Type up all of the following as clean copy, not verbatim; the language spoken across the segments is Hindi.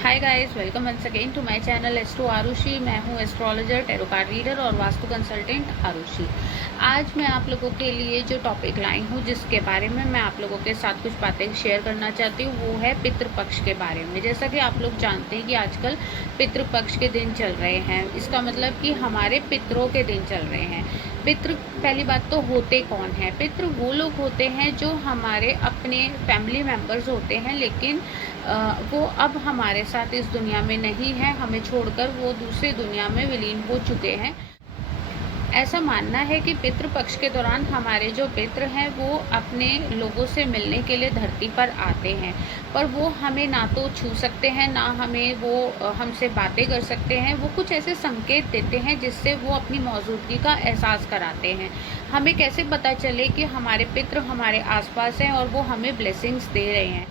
Hi guys, welcome once again to my channel Astro Arushi. मैं हूं एस्ट्रोलॉजर, टैरो कार्ड रीडर और वास्तु कंसल्टेंट आरुषि। आज मैं आप लोगों के लिए जो टॉपिक लाई हूं, जिसके बारे में मैं आप लोगों के साथ कुछ बातें शेयर करना चाहती हूं, वो है पितृपक्ष के बारे में। जैसा कि आप लोग जानते हैं कि आजकल पितृपक्ष के दिन चल रहे हैं। इसका मतलब कि हमारे पितरों के दिन चल रहे हैं। पितृ, पहली बात तो होते कौन है? पितृ वो लोग होते हैं जो हमारे अपने फैमिली मेम्बर्स होते हैं, लेकिन वो अब हमारे साथ इस दुनिया में नहीं है। हमें छोड़कर वो दूसरी दुनिया में विलीन हो चुके हैं। ऐसा मानना है कि पितृपक्ष के दौरान हमारे जो पितृ हैं वो अपने लोगों से मिलने के लिए धरती पर आते हैं, पर वो हमें ना तो छू सकते हैं, ना हमें वो हमसे बातें कर सकते हैं। वो कुछ ऐसे संकेत देते हैं जिससे वो अपनी मौजूदगी का एहसास कराते हैं। हमें कैसे पता चले कि हमारे पितृ हमारे आसपास हैं और वो हमें ब्लेसिंग्स दे रहे हैं?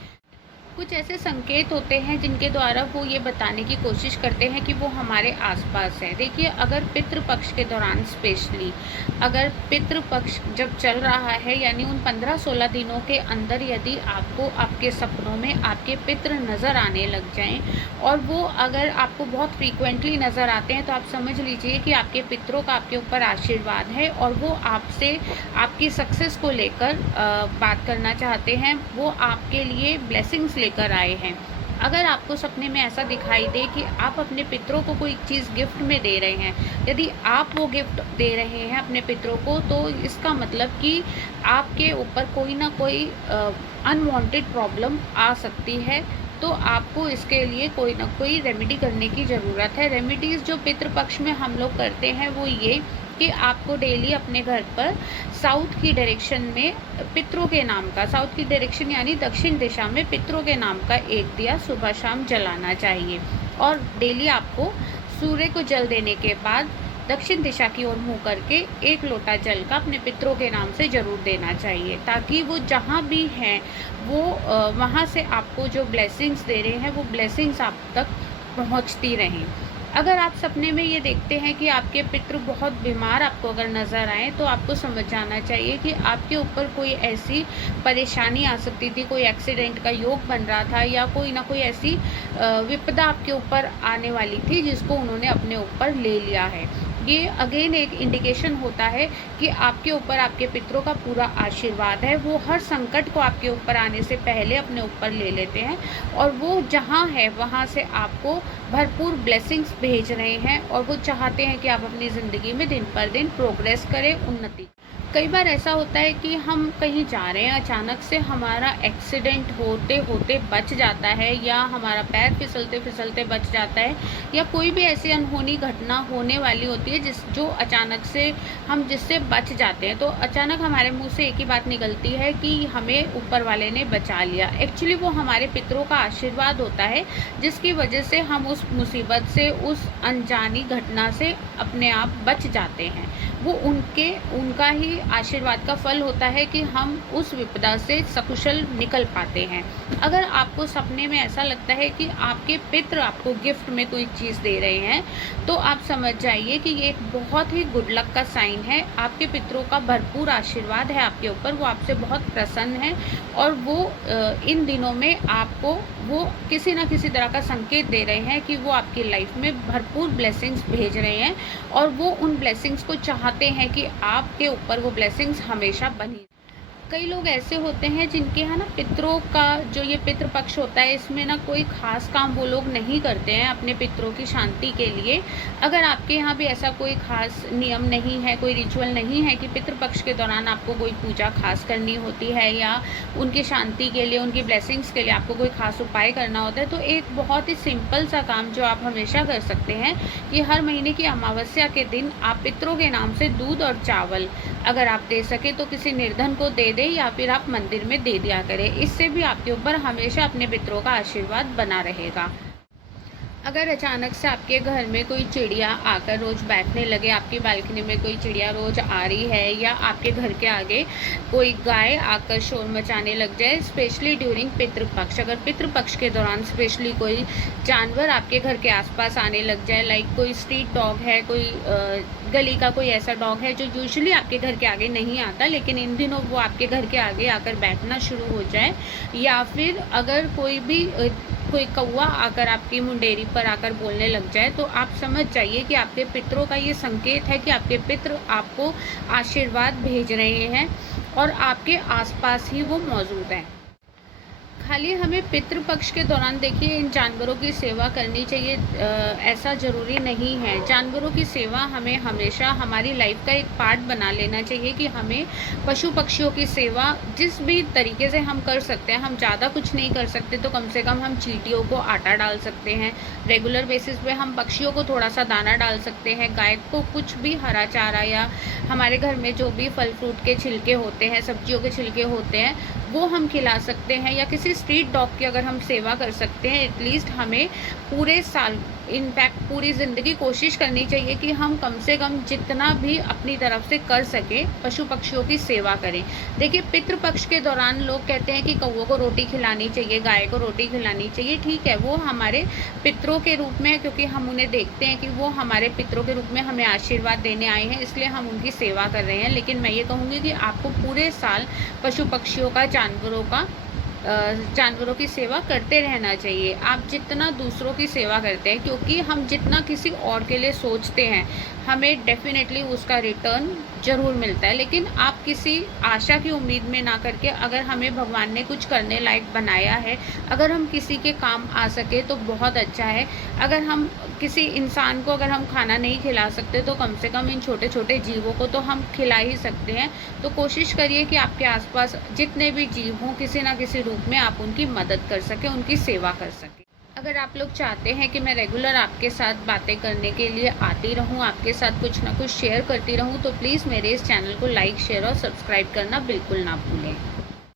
कुछ ऐसे संकेत होते हैं जिनके द्वारा वो ये बताने की कोशिश करते हैं कि वो हमारे आसपास है। देखिए, अगर पितृपक्ष के दौरान स्पेशली अगर पितृपक्ष जब चल रहा है, यानी उन 15-16 दिनों के अंदर यदि आपको आपके सपनों में आपके पितृ नज़र आने लग जाएं और वो अगर आपको बहुत फ्रीक्वेंटली नज़र आते हैं, तो आप समझ लीजिए कि आपके पितरों का आपके ऊपर आशीर्वाद है और वो आपसे आपकी सक्सेस को लेकर बात करना चाहते हैं। वो आपके लिए ब्लेसिंग्स लेकर आए हैं। अगर आपको सपने में ऐसा दिखाई दे कि आप अपने पितरों को कोई चीज़ गिफ्ट में दे रहे हैं, यदि आप वो गिफ्ट दे रहे हैं अपने पितरों को, तो इसका मतलब कि आपके ऊपर कोई ना कोई अनवांटेड प्रॉब्लम आ सकती है। तो आपको इसके लिए कोई ना कोई रेमेडी करने की ज़रूरत है। रेमेडीज़ जो पितृपक्ष में हम लोग करते हैं वो ये कि आपको डेली अपने घर पर साउथ की डायरेक्शन में पितरों के नाम का, साउथ की डायरेक्शन यानी दक्षिण दिशा में पितरों के नाम का एक दिया सुबह शाम जलाना चाहिए। और डेली आपको सूर्य को जल देने के बाद दक्षिण दिशा की ओर मुँह करके 1 लोटा जल का अपने पितरों के नाम से ज़रूर देना चाहिए, ताकि वो जहाँ भी हैं वो वहाँ से आपको जो ब्लेसिंग्स दे रहे हैं वो ब्लेसिंग्स आप तक पहुँचती रहें। अगर आप सपने में ये देखते हैं कि आपके पितृ बहुत बीमार आपको अगर नज़र आए, तो आपको समझ जाना चाहिए कि आपके ऊपर कोई ऐसी परेशानी आ सकती थी, कोई एक्सीडेंट का योग बन रहा था, या कोई ना कोई ऐसी विपदा आपके ऊपर आने वाली थी जिसको उन्होंने अपने ऊपर ले लिया है। ये अगेन एक इंडिकेशन होता है कि आपके ऊपर आपके पितरों का पूरा आशीर्वाद है। वो हर संकट को आपके ऊपर आने से पहले अपने ऊपर ले लेते हैं और वो जहाँ है वहाँ से आपको भरपूर ब्लेसिंग्स भेज रहे हैं, और वो चाहते हैं कि आप अपनी ज़िंदगी में दिन पर दिन प्रोग्रेस करें, उन्नति। कई बार ऐसा होता है कि हम कहीं जा रहे हैं, अचानक से हमारा एक्सीडेंट होते होते बच जाता है, या हमारा पैर फिसलते फिसलते बच जाता है, या कोई भी ऐसी अनहोनी घटना होने वाली होती है जो अचानक से हम जिससे बच जाते हैं। तो अचानक हमारे मुंह से एक ही बात निकलती है कि हमें ऊपर वाले ने बचा लिया। एक्चुअली वो हमारे पितरों का आशीर्वाद होता है, जिसकी वजह से हम उस मुसीबत से, उस अनजानी घटना से अपने आप बच जाते हैं। वो उनका ही आशीर्वाद का फल होता है कि हम उस विपदा से सकुशल निकल पाते हैं। अगर आपको सपने में ऐसा लगता है कि आपके पितृ आपको गिफ्ट में कोई चीज़ दे रहे हैं, तो आप समझ जाइए कि ये एक बहुत ही गुड लक का साइन है। आपके पितरों का भरपूर आशीर्वाद है आपके ऊपर, वो आपसे बहुत प्रसन्न है, और वो इन दिनों में आपको वो किसी न किसी तरह का संकेत दे रहे हैं कि वो आपकी लाइफ में भरपूर ब्लेसिंग्स भेज रहे हैं, और वो उन ब्लेसिंग्स को चाहते हैं कि आपके ऊपर वो ब्लेसिंग्स हमेशा बनी। कई लोग ऐसे होते हैं जिनके यहाँ ना पितरों का जो ये पितृपक्ष होता है, इसमें ना कोई ख़ास काम वो लोग नहीं करते हैं अपने पितरों की शांति के लिए। अगर आपके यहाँ भी ऐसा कोई ख़ास नियम नहीं है, कोई रिचुअल नहीं है कि पितृपक्ष के दौरान आपको कोई पूजा खास करनी होती है, या उनकी शांति के लिए, उनकी ब्लेसिंग्स के लिए आपको कोई ख़ास उपाय करना होता है, तो एक बहुत ही सिंपल सा काम जो आप हमेशा कर सकते हैं कि हर महीने की अमावस्या के दिन आप पितरों के नाम से दूध और चावल अगर आप दे सके तो किसी निर्धन को दे दें, या फिर आप मंदिर में दे दिया करें। इससे भी आपके ऊपर हमेशा अपने पितरों का आशीर्वाद बना रहेगा। अगर अचानक से आपके घर में कोई चिड़िया आकर रोज़ बैठने लगे, आपकी बालकनी में कोई चिड़िया रोज़ आ रही है, या आपके घर के आगे कोई गाय आकर शोर मचाने लग जाए, स्पेशली ड्यूरिंग पितृपक्ष, अगर पितृपक्ष के दौरान स्पेशली कोई जानवर आपके घर के आसपास आने लग जाए, लाइक कोई स्ट्रीट डॉग है, कोई गली का कोई ऐसा डॉग है जो यूजुअली आपके घर के आगे नहीं आता, लेकिन इन दिनों वो आपके घर के आगे आकर बैठना शुरू हो जाए, या फिर अगर कोई भी कोई कौवा आकर आपकी मुंडेरी पर आकर बोलने लग जाए तो आप समझ जाइए कि आपके पितरों का ये संकेत है कि आपके पितृ आपको आशीर्वाद भेज रहे हैं और आपके आसपास ही वो मौजूद हैं। खाली हमें पितृपक्ष के दौरान देखिए इन जानवरों की सेवा करनी चाहिए, ऐसा ज़रूरी नहीं है। जानवरों की सेवा हमें हमेशा हमारी लाइफ का एक पार्ट बना लेना चाहिए कि हमें पशु पक्षियों की सेवा जिस भी तरीके से हम कर सकते हैं। हम ज़्यादा कुछ नहीं कर सकते तो कम से कम हम चींटियों को आटा डाल सकते हैं, रेगुलर बेसिस पे हम पक्षियों को थोड़ा सा दाना डाल सकते हैं, गाय को कुछ भी हरा चारा या हमारे घर में जो भी फल फ्रूट के छिलके होते हैं, सब्जियों के छिलके होते हैं, वो हम खिला सकते हैं। या किसी स्ट्रीट डॉग की अगर हम सेवा कर सकते हैं, एटलीस्ट हमें पूरे साल, इनफैक्ट पूरी ज़िंदगी कोशिश करनी चाहिए कि हम कम से कम जितना भी अपनी तरफ से कर सके पशु पक्षियों की सेवा करें। देखिए पितृपक्ष के दौरान लोग कहते हैं कि कौवों को रोटी खिलानी चाहिए, गाय को रोटी खिलानी चाहिए। ठीक है, वो हमारे पितरों के रूप में, क्योंकि हम उन्हें देखते हैं कि वो हमारे पितरों के रूप में हमें आशीर्वाद देने आए हैं, इसलिए हम उनकी सेवा कर रहे हैं। लेकिन मैं ये कहूँगी कि आपको पूरे साल पशु पक्षियों का, जानवरों की सेवा करते रहना चाहिए। आप जितना दूसरों की सेवा करते हैं, क्योंकि हम जितना किसी और के लिए सोचते हैं हमें डेफिनेटली उसका रिटर्न ज़रूर मिलता है। लेकिन आप किसी आशा की उम्मीद में ना करके, अगर हमें भगवान ने कुछ करने लायक बनाया है, अगर हम किसी के काम आ सके तो बहुत अच्छा है। अगर हम किसी इंसान को अगर हम खाना नहीं खिला सकते तो कम से कम इन छोटे छोटे जीवों को तो हम खिला ही सकते हैं। तो कोशिश करिए कि आपके आसपास जितने भी जीव हों, किसी ना किसी रूप में आप उनकी मदद कर सकें, उनकी सेवा कर सकें। अगर आप लोग चाहते हैं कि मैं रेगुलर आपके साथ बातें करने के लिए आती रहूं, आपके साथ कुछ ना कुछ शेयर करती रहूं, तो प्लीज़ मेरे इस चैनल को लाइक, शेयर और सब्सक्राइब करना बिल्कुल ना भूलें।